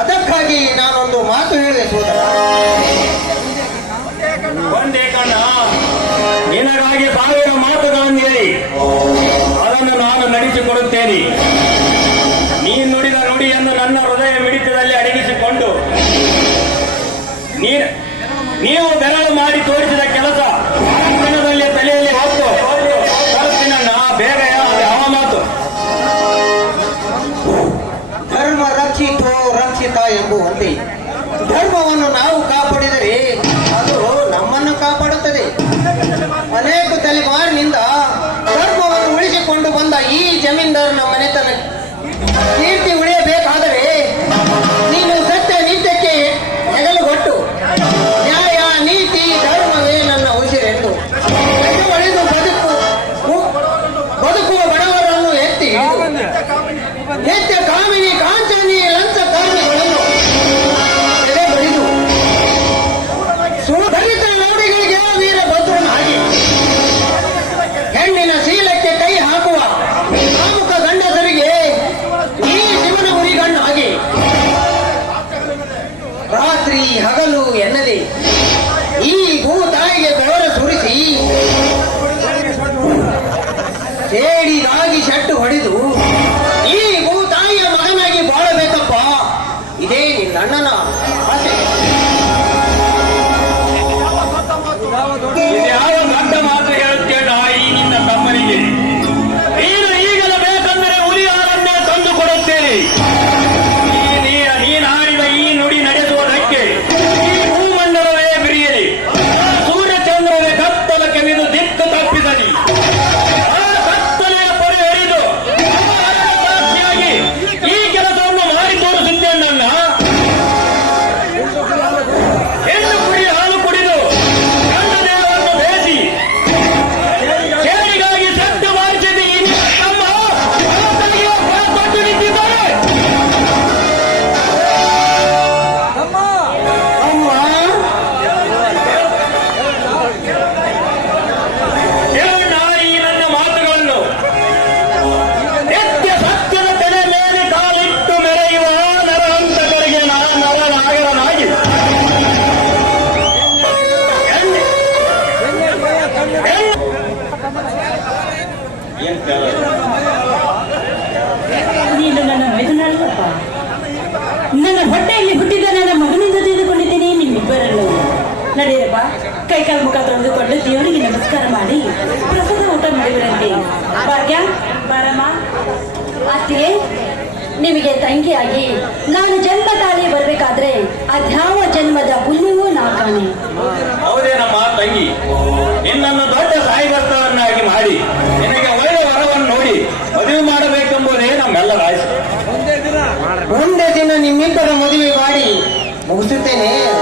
ಅದಕ್ಕಾಗಿ ನಾನೊಂದು ಮಾತು ಹೇಳಿದೆ, ಸೋದರ. ಒಂದೇ ಕಣ್ಣ. ನಿನಗಾಗಿ ಸಾವಿರ ಮಾತುಗಳನ್ನು ಹೇಳಿ. ಅದನ್ನು ನಾನು ನಡೆಸಿಕೊಡುತ್ತೇನೆ. ನೀನು ನುಡಿದ ನುಡಿಯನ್ನು ನನ್ನ ಹೃದಯ ಮಿಡಿತದಲ್ಲಿ ಅಡಗಿಸಿಕೊಂಡು ನೀನು ನೀವು ಬೆರಳು ಮಾಡಿ ತೋರಿಸಿದ ಕೆಲಸ நேற்று காமினி Hey! ನೀನು ನನ್ನ ಮೈದನಾಳಪ್ಪ ನನ್ನ ಹೊಟ್ಟೆಯಲ್ಲಿ ಹುಟ್ಟಿದ ನನ್ನ ಮಗನಿಂದ ತಿಳಿದುಕೊಂಡಿದ್ದೀನಿ ನಿಮ್ಮಿಬ್ಬರಲ್ಲೂ ನಡೆಯಪ್ಪ. ಕೈಕಾಲು ಮುಖ ತೊಳೆದುಕೊಂಡು ದೇವರಿಗೆ ನಮಸ್ಕಾರ ಮಾಡಿ, ಪ್ರಸಾದ ಊಟ ಮಾಡಿದರಂತೆ ಭಾಗ್ಯ ಬಾರಮ್ಮ ಅತ್ತಿಗೆ ನಿಮಗೆ ತಂಗಿಯಾಗಿ ನಾನು ಜನ್ಮ ತಾಳಿ ಬರಬೇಕಾದ್ರೆ ಅದ್ಯಾವ ಜನ್ಮದ ಪುಣ್ಯವೂ ನಾ ಕಾಣೆ 먹을 때는